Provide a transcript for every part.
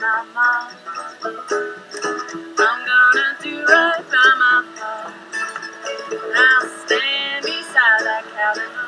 my mom. I'm gonna do right by my mom. I'll stand beside that cabin home.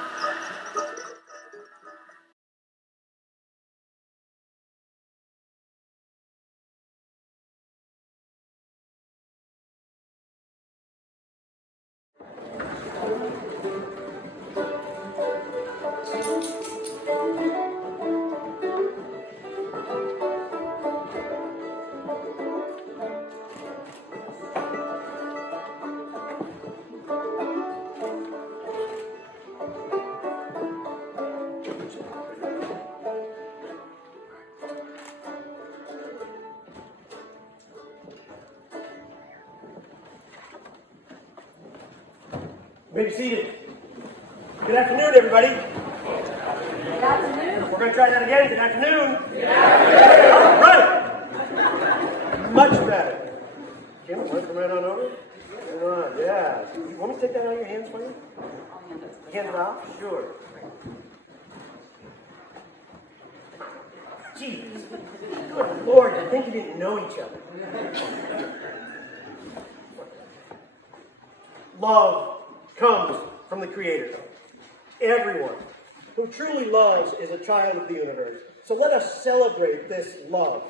You may be seated. Good afternoon, everybody. Good afternoon. We're going to try that again. Good afternoon. Good afternoon. All right. Much better. Kim, want to come right on over? Come on, yeah. You want me to take that out of your hands for you? Hand it off? Sure. Jeez. Good Lord, I think you didn't know each other. Love comes from the Creator. Everyone who truly loves is a child of the universe. So let us celebrate this love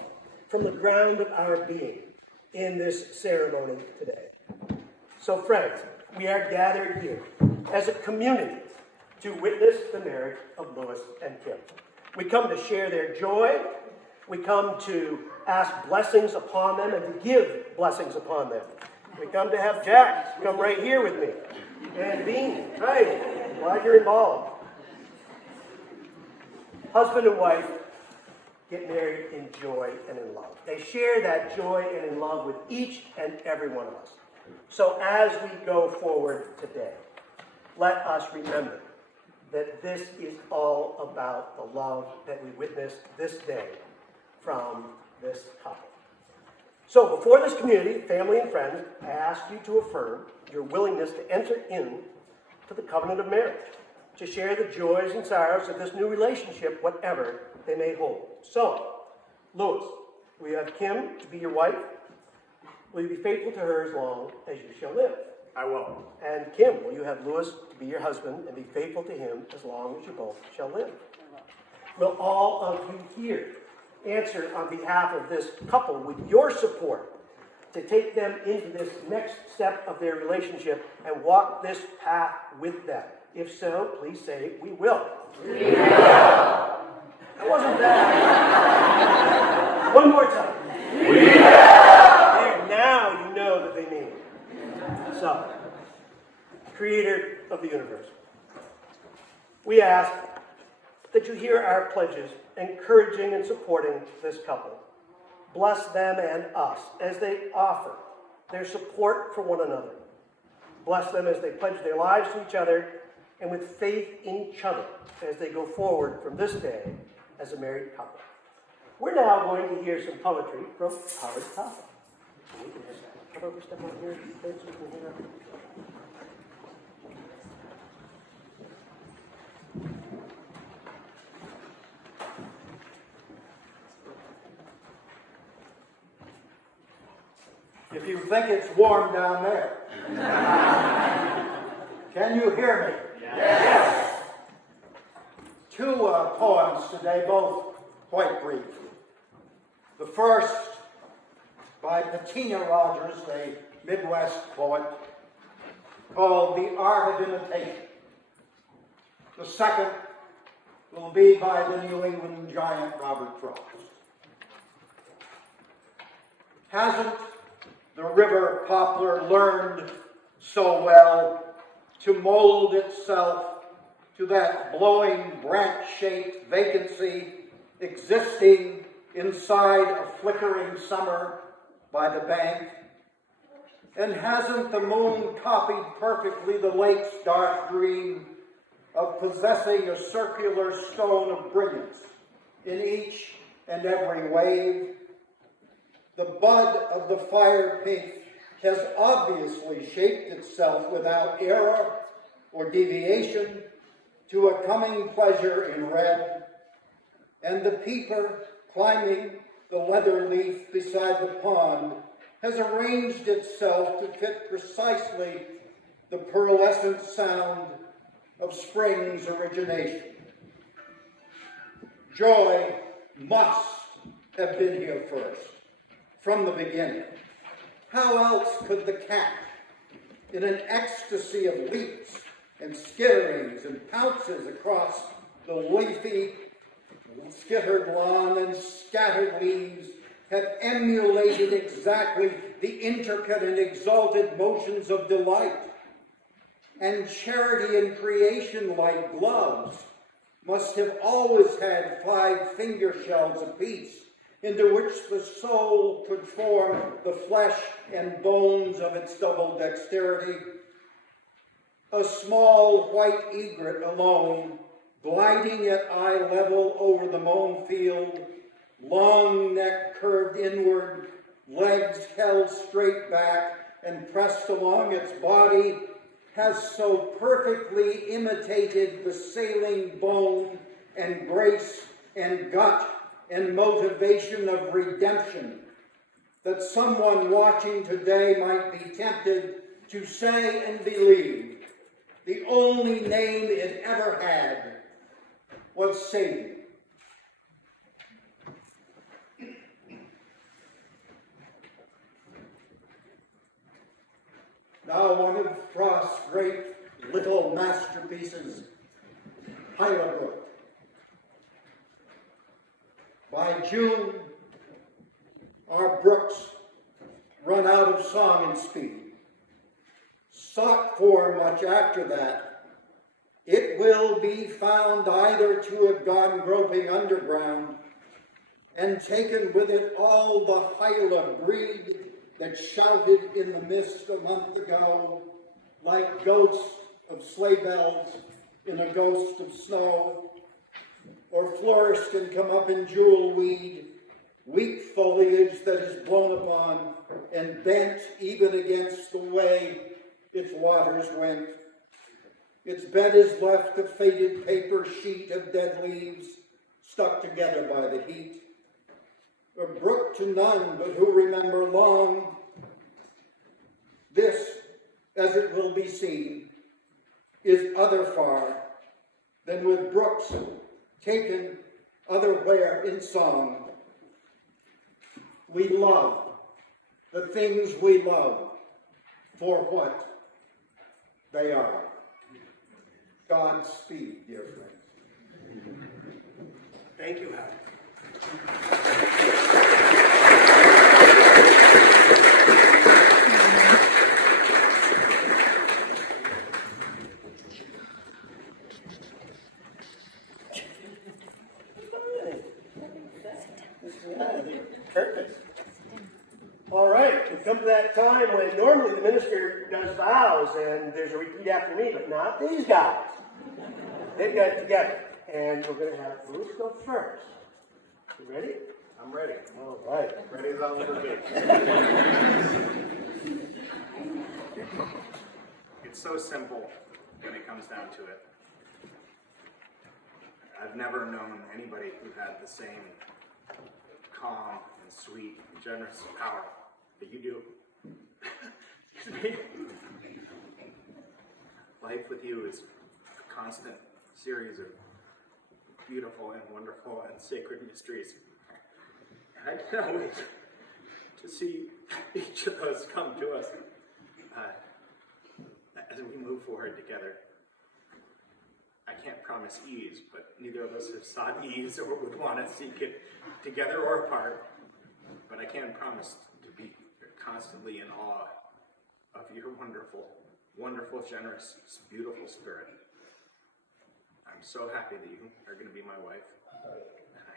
from the ground of our being in this ceremony today. So friends, we are gathered here as a community to witness the marriage of Louis and Kim. We come to share their joy. We come to ask blessings upon them and to give blessings upon them. We come to have Jack come right here with me. And Bean, right, glad you're involved. Husband and wife get married in joy and in love. They share that joy and in love with each and every one of us. So as we go forward today, let us remember that this is all about the love that we witnessed this day from this couple. So before this community, family and friends, I ask you to affirm your willingness to enter into the covenant of marriage, to share the joys and sorrows of this new relationship, whatever they may hold. So, Louis, will you have Kim to be your wife? Will you be faithful to her as long as you shall live? I will. And Kim, will you have Louis to be your husband and be faithful to him as long as you both shall live? Will all of you here answer on behalf of this couple with your support to take them into this next step of their relationship and walk this path with them? If so, please say, we will. We will. That wasn't bad. One more time. We will. There, now you know that they mean it. So, Creator of the universe, we ask that you hear our pledges encouraging and supporting this couple. Bless them and us as they offer their support for one another. Bless them as they pledge their lives to each other and with faith in each other as they go forward from this day as a married couple. We're now going to hear some poetry from Howard Topper. How about we step out here so we can hear it? If you think it's warm down there, can you hear me? Yes. Two poems today, both quite brief. The first by Patina Rogers, a Midwest poet, called The Art of Imitation. The second will be by the New England giant Robert Frost. Hasn't the river poplar learned so well to mold itself to that blowing branch-shaped vacancy existing inside a flickering summer by the bank? And hasn't the moon copied perfectly the lake's dark green of possessing a circular stone of brilliance in each and every wave? The bud of the fire pink has obviously shaped itself without error or deviation to a coming pleasure in red, and the peeper climbing the leather leaf beside the pond has arranged itself to fit precisely the pearlescent sound of spring's origination. Joy must have been here first, from the beginning. How else could the cat, in an ecstasy of leaps and skitterings and pounces across the leafy, skittered lawn and scattered leaves, have emulated exactly the intricate and exalted motions of delight? And charity and creation, like gloves, must have always had 5 finger shells apiece, into which the soul could form the flesh and bones of its double dexterity. A small white egret alone, gliding at eye level over the mown field, long neck curved inward, legs held straight back and pressed along its body, has so perfectly imitated the sailing bone and grace and gut and motivation of redemption that someone watching today might be tempted to say and believe the only name it ever had was Savior. Now one of Frost's great little masterpieces, Brook. By June, our brooks run out of song and speed. Sought for much after that, it will be found either to have gone groping underground and taken with it all the Hyla breed that shouted in the mist a month ago, like ghosts of sleigh bells in a ghost of snow, or flourished and come up in jewel weed, weak foliage that is blown upon and bent even against the way its waters went. Its bed is left a faded paper sheet of dead leaves stuck together by the heat. A brook to none but who remember long. This, as it will be seen, is other far than with brooks taken otherwhere in song. We love the things we love for what they are. Godspeed, dear friends. Thank you, Howard. Perfect. All right, we come to that time when normally the minister does vows and there's a repeat after me, but not these guys. They got it together. And we're going to have Bruce go first. You ready? I'm ready. All right. Ready as I'll ever be. It's so simple when it comes down to it. I've never known anybody who had the same calm and sweet and generous power that you do. Excuse me. Life with you is a constant series of beautiful and wonderful and sacred mysteries. And I cannot wait to see each of those come to us as we move forward together. I can't promise ease, but neither of us have sought ease or would want to seek it together or apart. But I can promise to be constantly in awe of your wonderful, wonderful, generous, beautiful spirit. I'm so happy that you are going to be my wife. And I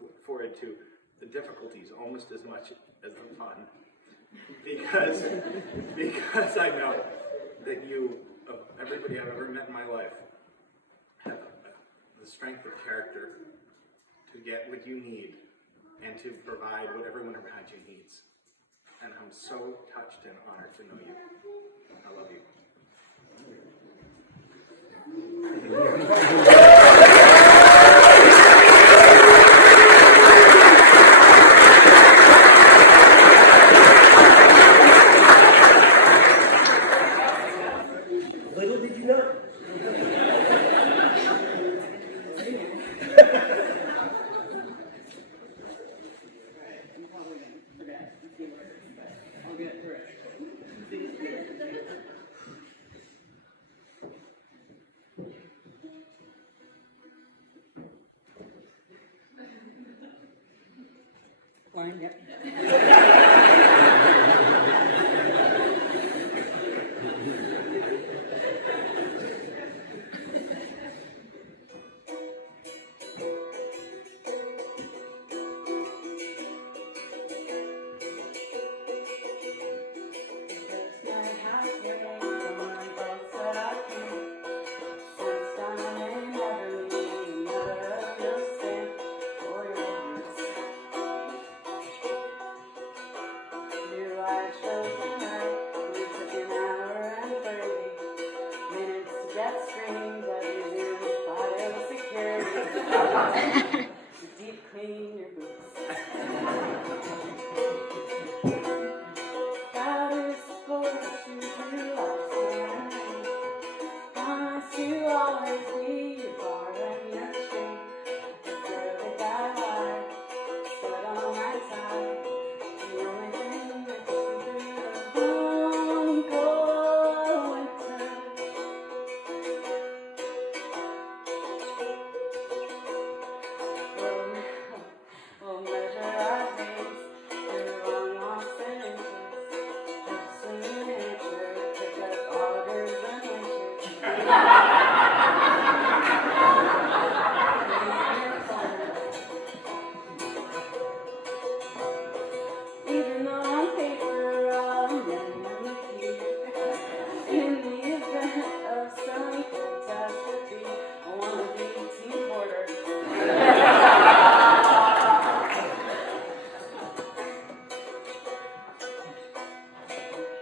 look forward to the difficulties almost as much as the fun. Because I know that you, of everybody I've ever met in my life, have the strength of character to get what you need and to provide what everyone around you needs. And I'm so touched and honored to know you. I love you. born, yep. Deep clean your boots. God is supposed to do us. Promise you always be your bar and your string. Perfect I lie, set on my side. The only thing that gets me through the long cold winter. We'll measure our days through long walks and inches. Just in nature, pick up augers and winches. Even though on paper I'm McKee, in the event of some catastrophe, I wanna be team border.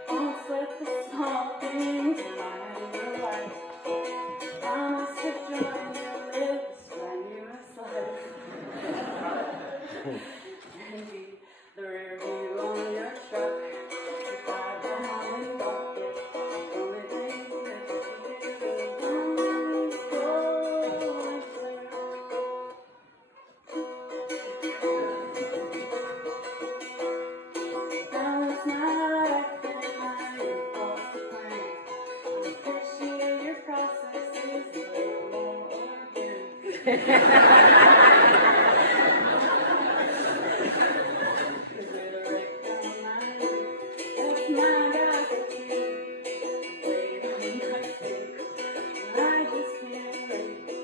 Won't sweat the small things in your life. Promise to join you, live a strenuous life. And be the rear view on your truck. If I down in bucket, the only thing that you can do is go winter. Balance my life and my impulse to plan. Appreciate your processes a little more organic. That's my recipe. Wait on my steak. I just can't wait to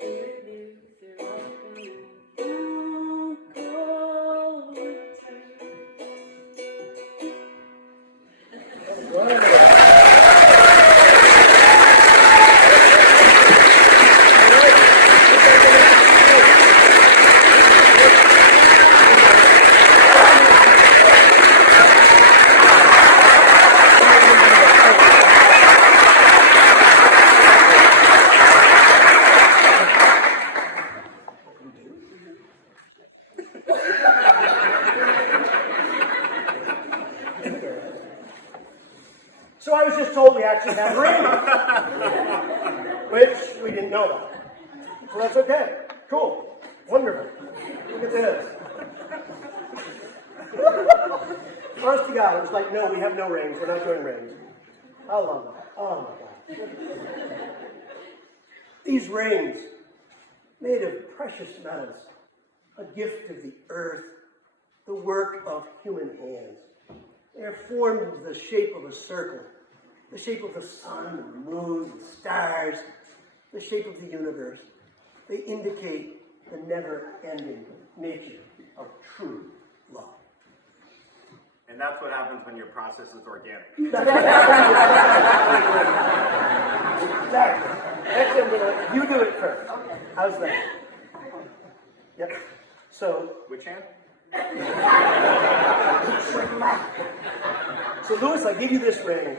be with you through open and cold winter. So I was just told we actually have rings, which we didn't know that. So that's okay. Cool. Wonderful. Look at this. Honest to God, it was like, no, we have no rings. We're not doing rings. I love that. Oh my God. These rings, made of precious metals, a gift of the earth, the work of human hands. They are formed into the shape of a circle, the shape of the sun, the moon, the stars, the shape of the universe. They indicate the never-ending nature of true love. And that's what happens when your process is organic. Exactly. Actually, you do it first. How's that? Yep. So, Which hand? so Louis, I give you this ring.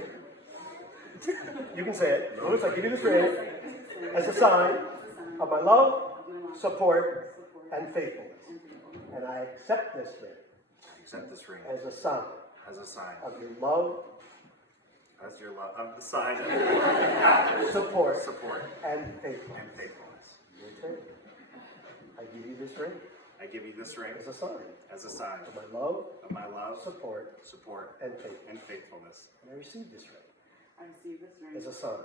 You can say it. Louis, I give you this ring as a sign of my love, support, and faithfulness. And I accept this ring Accept this ring as a sign as a sign of your love, as your love, of the sign of support, and and faithfulness. faithfulness. Your turn. I give you this ring I give you this ring as a sign as a sign of my love, of my love, support, support, and faithfulness. and faithfulness. And I receive this ring I receive this ring as a sign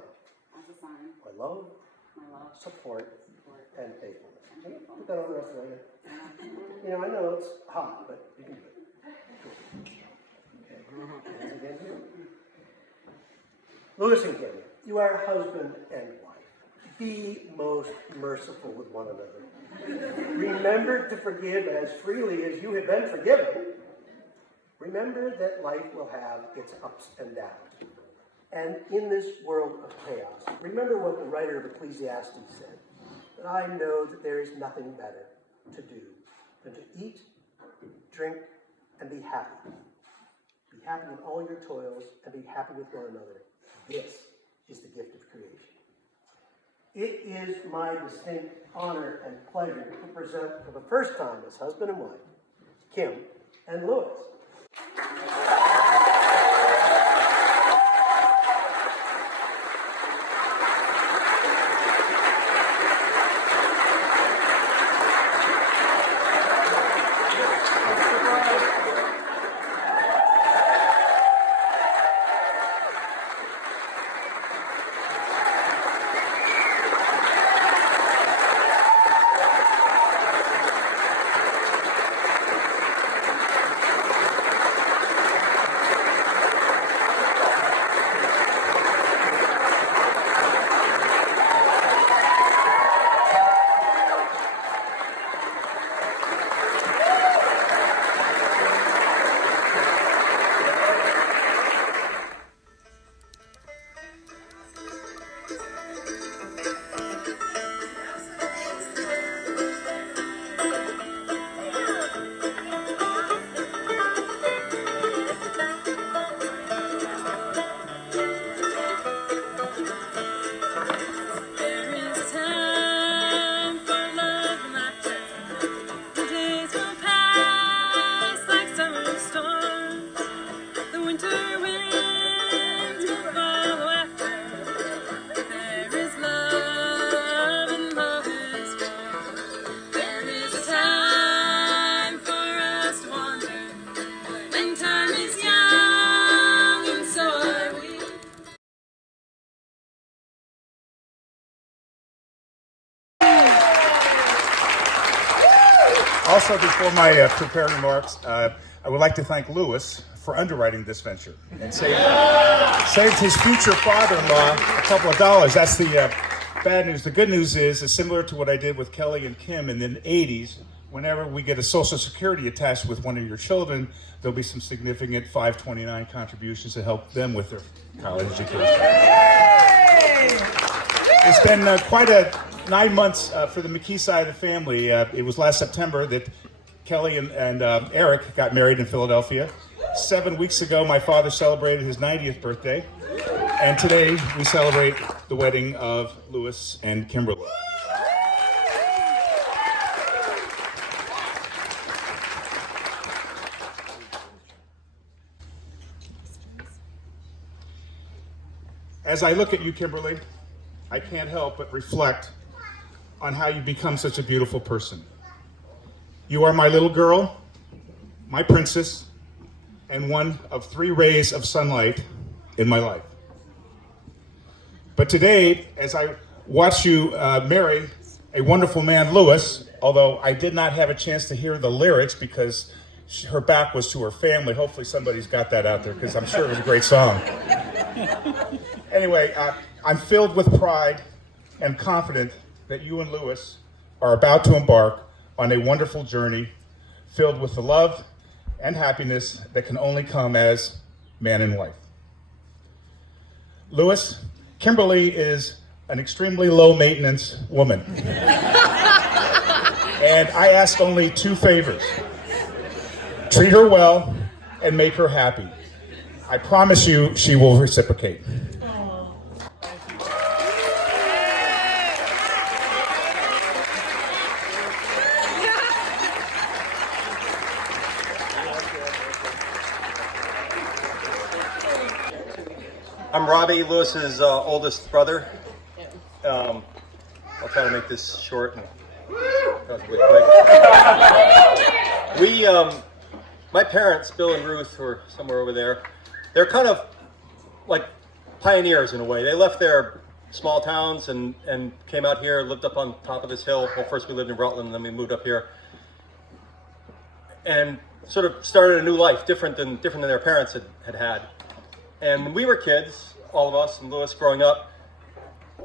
as a sign of my love, of my love, support, support, and faithfulness. and faithfulness. Put that on the rest of it. you know, I know it's hot, but you can do it. Okay. Hands again here. Louis and Kim, you are husband and wife. Be most merciful with one another. Remember to forgive as freely as you have been forgiven. Remember that life will have its ups and downs. And in this world of chaos, remember what the writer of Ecclesiastes said, that I know that there is nothing better to do than to eat, drink, and be happy. Be happy in all your toils and be happy with one another. This is the gift of creation. It is my distinct honor and pleasure to present for the first time as husband and wife, Kim and Louis. Also, before my prepared remarks, I would like to thank Louis for underwriting this venture and saved his future father-in-law a couple of dollars. That's the bad news. The good news is similar to what I did with Kelly and Kim in the 80s. Whenever we get a Social Security attached with one of your children, there'll be some significant 529 contributions to help them with their college education. It's been quite a 9 months for the McKee side of the family. It was last September that Kelly and Eric got married in Philadelphia. 7 weeks ago, my father celebrated his 90th birthday. And today, we celebrate the wedding of Louis and Kimberly. As I look at you, Kimberly, I can't help but reflect on how you become such a beautiful person. You are my little girl, my princess, and one of 3 rays of sunlight in my life. But today, as I watch you marry a wonderful man, Louis, although I did not have a chance to hear the lyrics because her back was to her family. Hopefully somebody's got that out there because I'm sure it was a great song. Anyway, I'm filled with pride and confident that you and Louis are about to embark on a wonderful journey filled with the love and happiness that can only come as man and wife. Louis, Kimberly is an extremely low-maintenance woman. And I ask only 2 favors. Treat her well and make her happy. I promise you she will reciprocate. I'm Robbie, Louis's oldest brother. I'll try to make this short and relatively quick. My parents, Bill and Ruth, who are somewhere over there, they're kind of like pioneers in a way. They left their small towns and came out here, lived up on top of this hill. Well, first we lived in Rutland, and then we moved up here. and sort of started a new life, different than their parents had had. And when we were kids, all of us and Lewis growing up,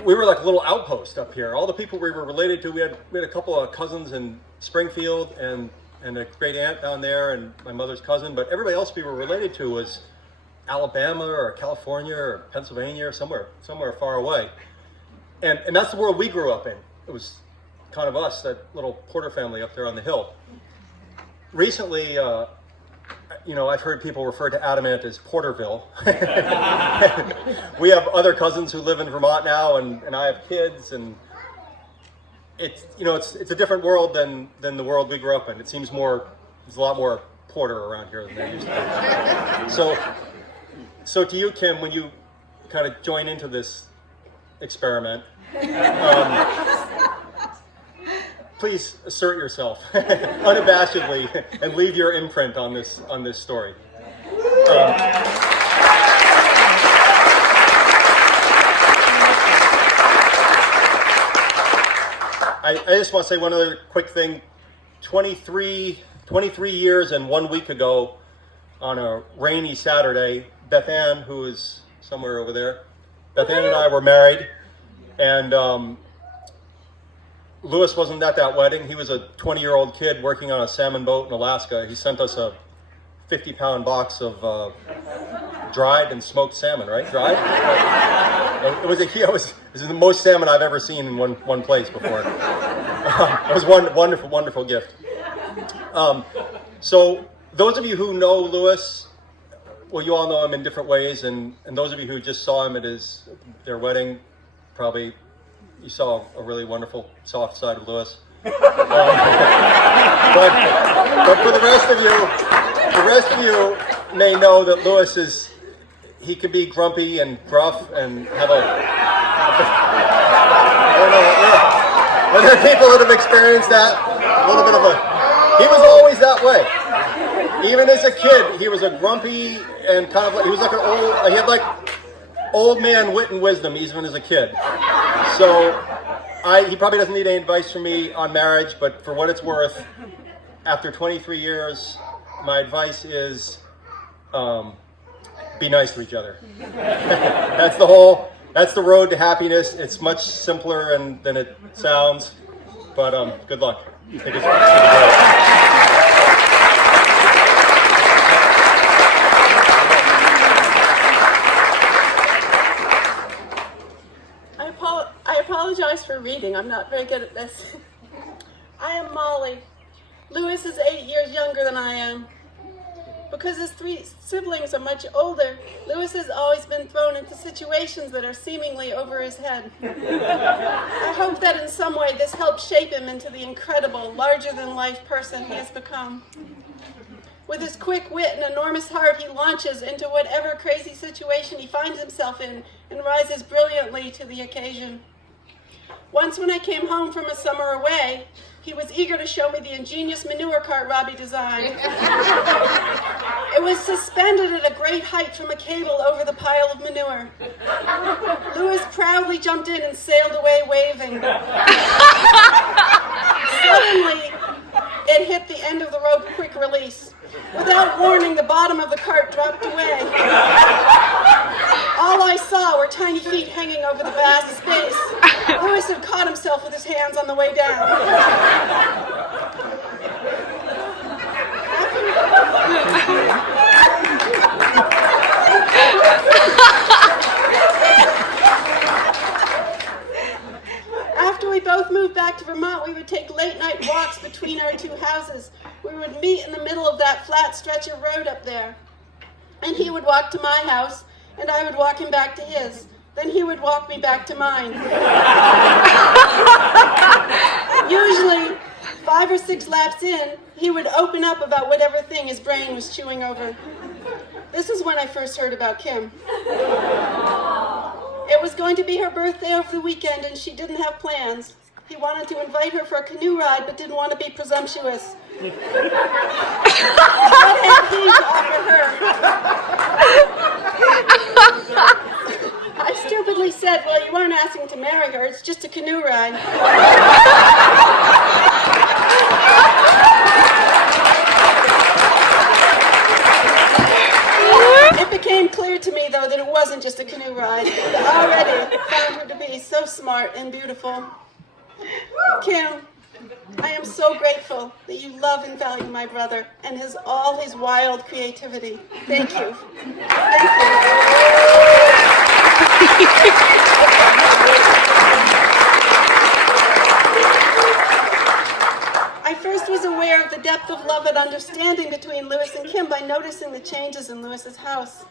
we were like a little outpost up here. All the people we were related to, we had a couple of cousins in Springfield and a great aunt down there and my mother's cousin, but everybody else we were related to was Alabama or California or Pennsylvania or somewhere far away. And that's the world we grew up in. It was kind of us, that little Porter family up there on the hill. Recently, I've heard people refer to Adamant as Porterville. We have other cousins who live in Vermont now, and I have kids, and it's a different world than the world we grew up in. It seems there's a lot more Porter around here than there used to be. So to you, Kim, when you kind of join into this experiment, please assert yourself unabashedly and leave your imprint on this story. I just want to say one other quick thing. 23 years and 1 week ago, on a rainy Saturday, Beth Ann, who is somewhere over there, Beth Ann and I were married, and Lewis wasn't at that wedding. He was a 20-year-old kid working on a salmon boat in Alaska. He sent us a 50-pound box of dried and smoked salmon, right? Dried? It was the most salmon I've ever seen in one place before. It was one wonderful, wonderful gift. So those of you who know Lewis, well, you all know him in different ways, and those of you who just saw him at their wedding, probably you saw a really wonderful, soft side of Lewis. But for the rest of you may know that Lewis he can be grumpy and gruff and have I don't know, there are people that have experienced that, a little bit he was always that way. Even as a kid, he was a grumpy and kind of he was like he had like old man wit and wisdom even as a kid. So he probably doesn't need any advice from me on marriage, but for what it's worth, after 23 years, my advice is be nice to each other. That's the road to happiness. It's much simpler than it sounds, but good luck. I think it's I apologize for reading. I'm not very good at this. I am Molly. Lewis is 8 years younger than I am. Because his 3 siblings are much older, Lewis has always been thrown into situations that are seemingly over his head. I hope that in some way this helps shape him into the incredible, larger-than-life person he has become. With his quick wit and enormous heart, he launches into whatever crazy situation he finds himself in and rises brilliantly to the occasion. Once when I came home from a summer away, he was eager to show me the ingenious manure cart Robbie designed. It was suspended at a great height from a cable over the pile of manure. Lewis proudly jumped in and sailed away waving. Suddenly, it hit the end of the rope quick release. Without warning, the bottom of the cart dropped away. All I saw were tiny feet hanging over the vast space. Lewis had caught himself with his hands on the way down. After we both moved back to Vermont, we would take late-night walks between our 2 houses. We would meet in the middle of that flat stretch of road up there. And he would walk to my house, and I would walk him back to his. Then he would walk me back to mine. Usually, 5 or 6 laps in, he would open up about whatever thing his brain was chewing over. This is when I first heard about Kim. It was going to be her birthday over the weekend, and she didn't have plans. He wanted to invite her for a canoe ride, but didn't want to be presumptuous. What had he to offer her? I stupidly said, well, you weren't asking to marry her, it's just a canoe ride. just a canoe ride, but already found her to be so smart and beautiful. Kim, I am so grateful that you love and value my brother and all his wild creativity. Thank you. Thank I first was aware of the depth of love and understanding between Louis and Kim by noticing the changes in Louis's house.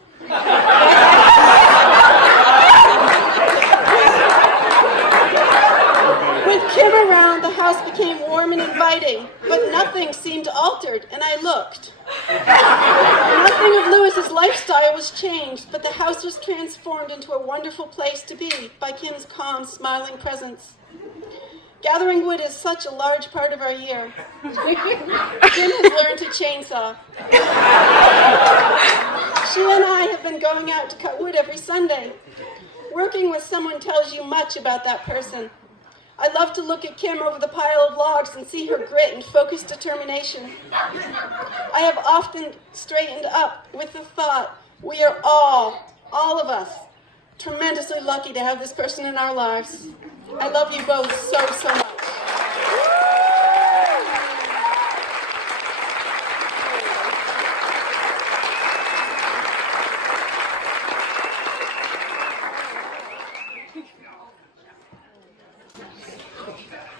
With Kim around, the house became warm and inviting, but nothing seemed altered, and I looked. Nothing of Louis's lifestyle was changed, but the house was transformed into a wonderful place to be by Kim's calm, smiling presence. Gathering wood is such a large part of our year. Kim has learned to chainsaw. She and I have been going out to cut wood every Sunday. Working with someone tells you much about that person. I love to look at Kim over the pile of logs and see her grit and focused determination. I have often straightened up with the thought, we are all of us, tremendously lucky to have this person in our lives. I love you both so, so much.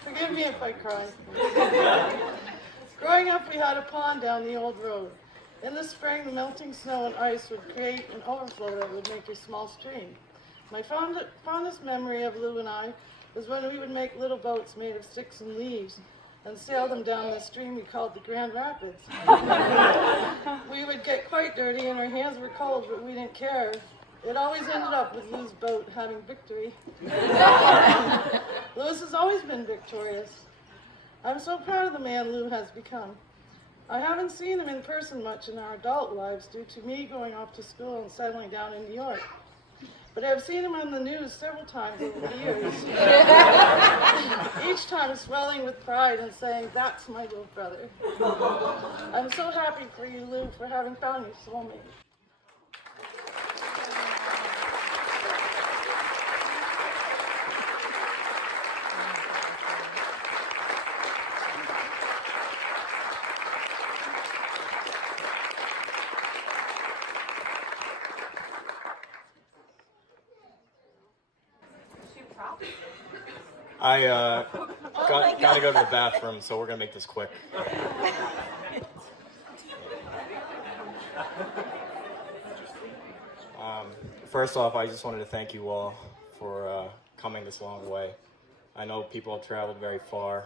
Forgive me if I cry. Growing up, we had a pond down the old road. In the spring, the melting snow and ice would create an overflow that would make a small stream. My fondest memory of Lou and I was when we would make little boats made of sticks and leaves and sail them down the stream we called the Grand Rapids. We would get quite dirty and our hands were cold, but we didn't care. It always ended up with Lou's boat having victory. Louis has always been victorious. I'm so proud of the man Lou has become. I haven't seen him in person much in our adult lives due to me going off to school and settling down in New York. But I've seen him on the news several times over the years. Each time swelling with pride and saying, that's my little brother. I'm so happy for you, Lou, for having found your soulmate. I gotta go to the bathroom, so we're gonna make this quick. First off, I just wanted to thank you all for coming this long way. I know people have traveled very far,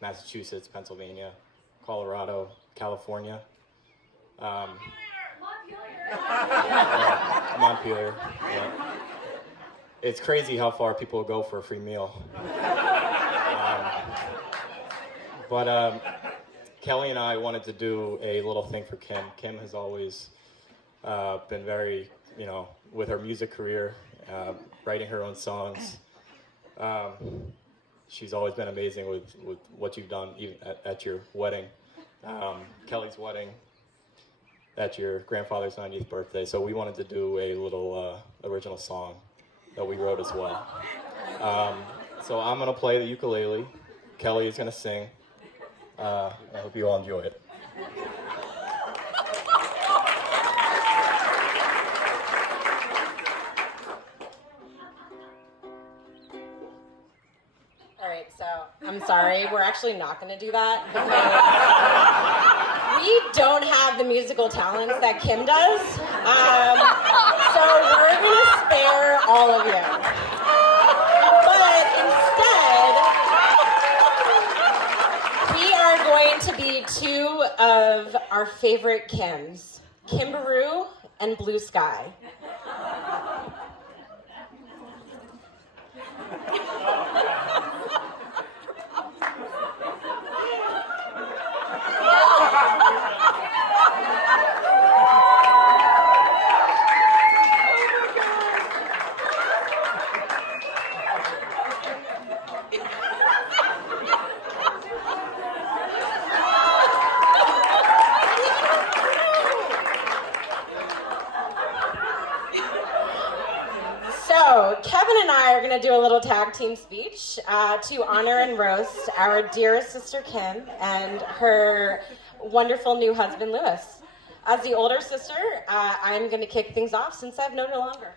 Massachusetts, Pennsylvania, Colorado, California. Montpelier. Yeah. It's crazy how far people go for a free meal. But Kelly and I wanted to do a little thing for Kim. Kim has always been very, with her music career, writing her own songs. She's always been amazing with what you've done, even at your wedding, Kelly's wedding, at your grandfather's 90th birthday. So we wanted to do a little original song that we wrote as well. So I'm gonna play the ukulele. Kelly is gonna sing. I hope you all enjoy it. All right, so I'm sorry, we're actually not gonna do that because we don't have the musical talents that Kim does. So we're gonna spare all of you. But instead, we are going to be two of our favorite Kims, Kimbaroo and Blue Sky. are going to do a little tag team speech to honor and roast our dearest sister Kim and her wonderful new husband Lewis. As the older sister, I'm going to kick things off since I've known her longer.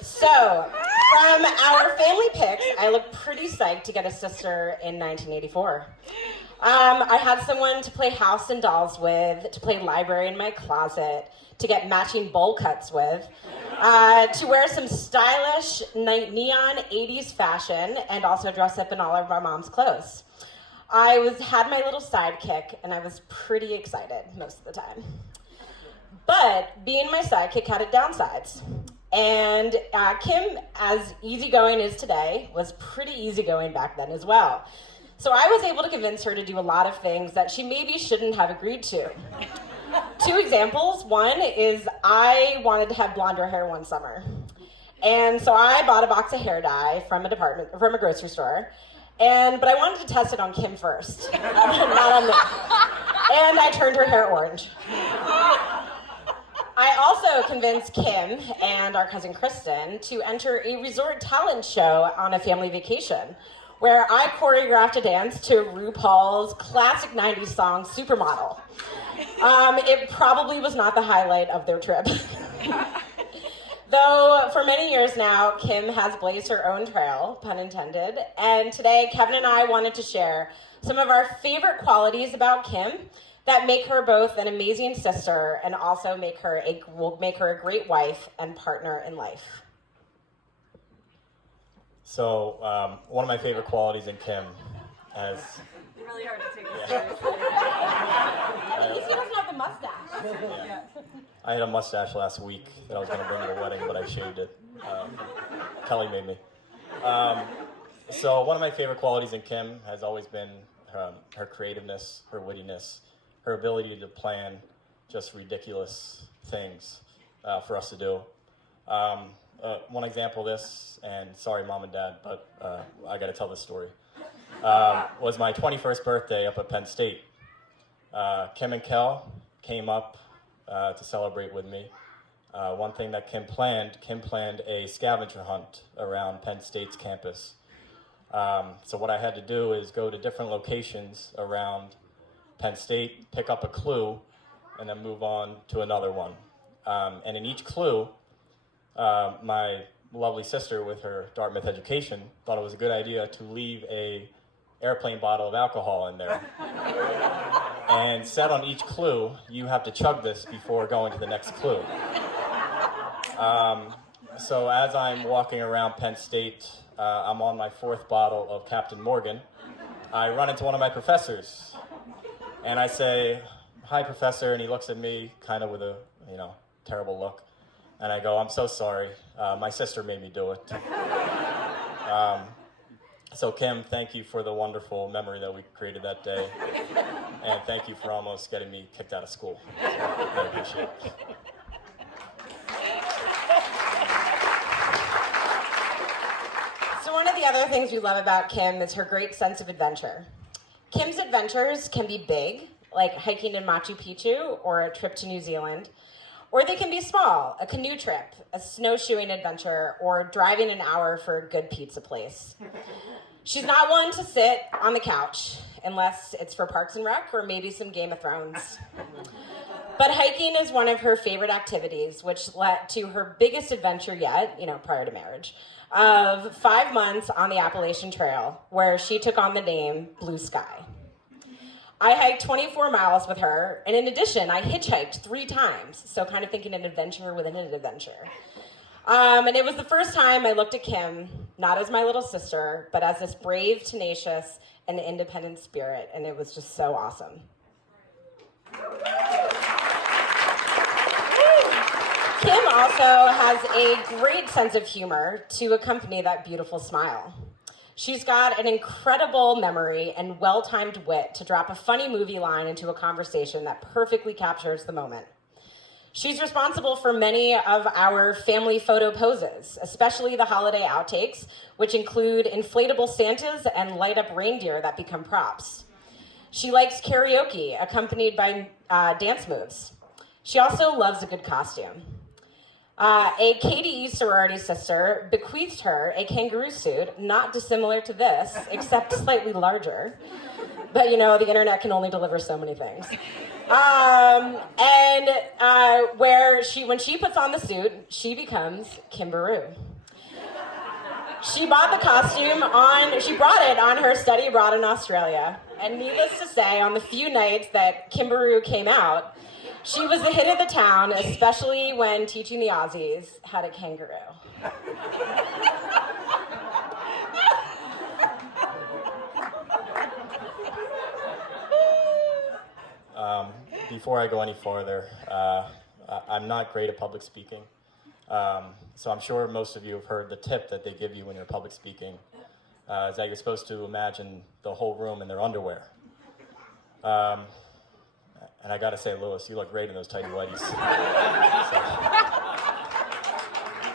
So, from our family pics, I look pretty psyched to get a sister in 1984. I had someone to play house and dolls with, to play library in my closet, to get matching bowl cuts with, to wear some stylish neon 80s fashion, and also dress up in all of our mom's clothes. I had my little sidekick, and I was pretty excited most of the time. But being my sidekick had its downsides. And Kim, as easygoing as today, was pretty easygoing back then as well. So I was able to convince her to do a lot of things that she maybe shouldn't have agreed to. 2 examples. One is I wanted to have blonder hair one summer. And so I bought a box of hair dye from a grocery store. But I wanted to test it on Kim first, not on me. And I turned her hair orange. I also convinced Kim and our cousin Kristen to enter a resort talent show on a family vacation, where I choreographed a dance to RuPaul's classic 90s song, Supermodel. It probably was not the highlight of their trip. Though for many years now, Kim has blazed her own trail, pun intended, and today Kevin and I wanted to share some of our favorite qualities about Kim that make her both an amazing sister and also will make her a great wife and partner in life. So, one of my favorite qualities in Kim is... It's really hard to take this seriously. At least he doesn't have the mustache. Yeah. I had a mustache last week that I was going to bring to the wedding, but I shaved it. Kelly made me. So one of my favorite qualities in Kim has always been her creativeness, her wittiness, her ability to plan just ridiculous things for us to do. One example of this, and sorry mom and dad, but I got to tell this story, was my 21st birthday up at Penn State. Kim and Kel came up to celebrate with me. One thing that Kim planned a scavenger hunt around Penn State's campus. So what I had to do is go to different locations around Penn State, pick up a clue, and then move on to another one. And in each clue, my lovely sister with her Dartmouth education thought it was a good idea to leave a airplane bottle of alcohol in there. And said on each clue, you have to chug this before going to the next clue. So as I'm walking around Penn State, I'm on my 4th bottle of Captain Morgan. I run into one of my professors, and I say, "Hi, professor," and he looks at me kind of with a, terrible look. And I go, "I'm so sorry. My sister made me do it." So Kim, thank you for the wonderful memory that we created that day. And thank you for almost getting me kicked out of school. So I appreciate it. So one of the other things we love about Kim is her great sense of adventure. Kim's adventures can be big, like hiking in Machu Picchu or a trip to New Zealand, or they can be small, a canoe trip, a snowshoeing adventure, or driving an hour for a good pizza place. She's not one to sit on the couch, unless it's for Parks and Rec or maybe some Game of Thrones. But hiking is one of her favorite activities, which led to her biggest adventure yet, prior to marriage, of 5 months on the Appalachian Trail, where she took on the name Blue Sky. I hiked 24 miles with her, and in addition, I hitchhiked 3 times, so kind of thinking an adventure within an adventure. And it was the first time I looked at Kim, not as my little sister, but as this brave, tenacious, and independent spirit, and it was just so awesome. Kim also has a great sense of humor to accompany that beautiful smile. She's got an incredible memory and well-timed wit to drop a funny movie line into a conversation that perfectly captures the moment. She's responsible for many of our family photo poses, especially the holiday outtakes, which include inflatable Santas and light-up reindeer that become props. She likes karaoke, accompanied by dance moves. She also loves a good costume. A KDE sorority sister bequeathed her a kangaroo suit, not dissimilar to this, except slightly larger. But you know, the internet can only deliver so many things. When she puts on the suit, she becomes Kimberoo. She bought the costume she brought it on her study abroad in Australia. And needless to say, on the few nights that Kimberoo came out, she was the hit of the town, especially when teaching the Aussies how to kangaroo. Before I go any farther, I'm not great at public speaking. So I'm sure most of you have heard the tip that they give you when you're public speaking, is that you're supposed to imagine the whole room in their underwear. And I gotta say, Lewis, you look great in those tighty whities.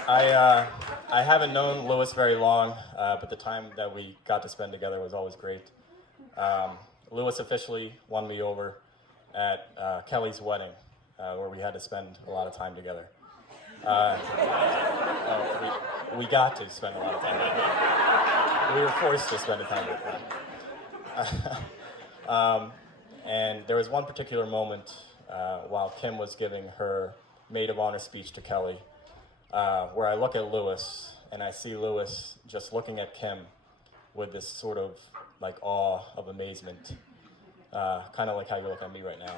I haven't known Lewis very long, but the time that we got to spend together was always great. Lewis officially won me over at Kelly's wedding, where we had to spend a lot of time together. We got to spend a lot of time together. We were forced to spend a time together. And there was one particular moment while Kim was giving her maid of honor speech to Kelly, where I look at Lewis and I see Lewis just looking at Kim with this sort of like awe of amazement, kind of like how you look at me right now.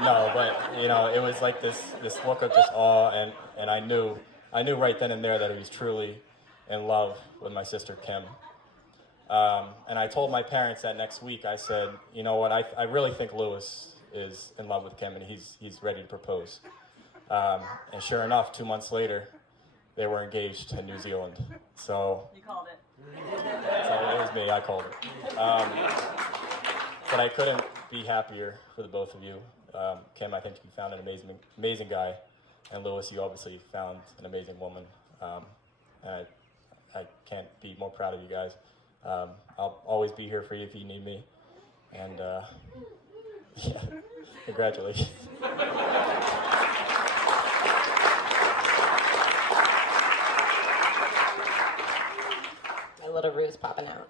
No, but you know, it was like this look of just awe, and I knew right then and there that he was truly in love with my sister Kim. And I told my parents that next week. I said, you know what, I really think Lewis is in love with Kim, and he's ready to propose. And sure enough, 2 months later, they were engaged in New Zealand. So You called it. So it was me, I called it. But I couldn't be happier for the both of you. Kim, I think you found an amazing guy. And Lewis, you obviously found an amazing woman. And I can't be more proud of you guys. I'll always be here for you if you need me. And yeah, congratulations. My little ruse popping out.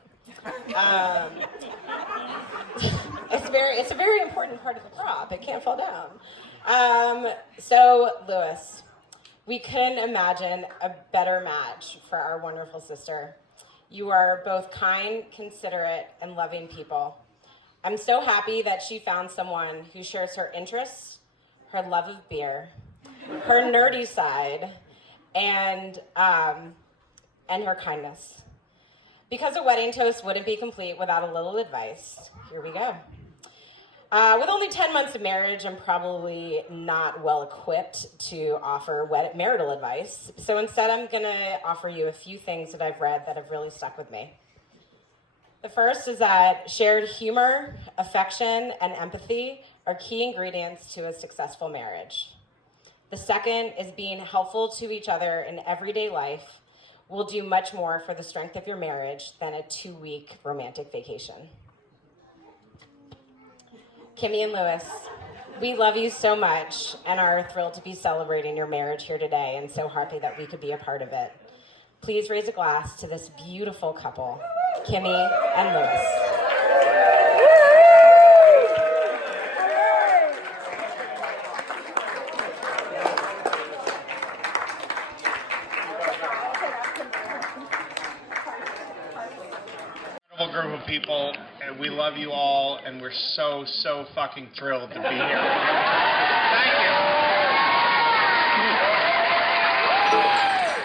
It's a very important part of the prop. It can't fall down. So, Lewis, we couldn't imagine a better match for our wonderful sister. You are both kind, considerate, and loving people. I'm so happy that she found someone who shares her interests, her love of beer, her nerdy side, and her kindness. Because a wedding toast wouldn't be complete without a little advice. Here we go. With only 10 months of marriage, I'm probably not well equipped to offer marital advice. So instead, I'm going to offer you a few things that I've read that have really stuck with me. The first is that shared humor, affection, and empathy are key ingredients to a successful marriage. The second is being helpful to each other in everyday life will do much more for the strength of your marriage than a 2-week romantic vacation. Kimmy and Lewis, we love you so much and are thrilled to be celebrating your marriage here today, and so happy that we could be a part of it. Please raise a glass to this beautiful couple, Kimmy and Lewis. Group of people, and we love you all, and we're so fucking thrilled to be here. Thank you.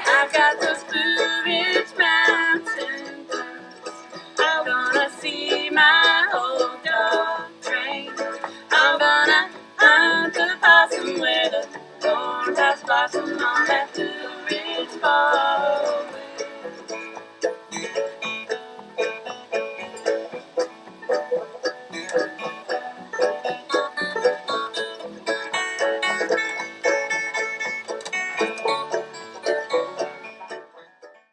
I've got those Blue Ridge Mountain blues. I'm gonna see my old dog train. I'm gonna hunt the possum where the thorns have blossomed on that Blue Ridge Farm.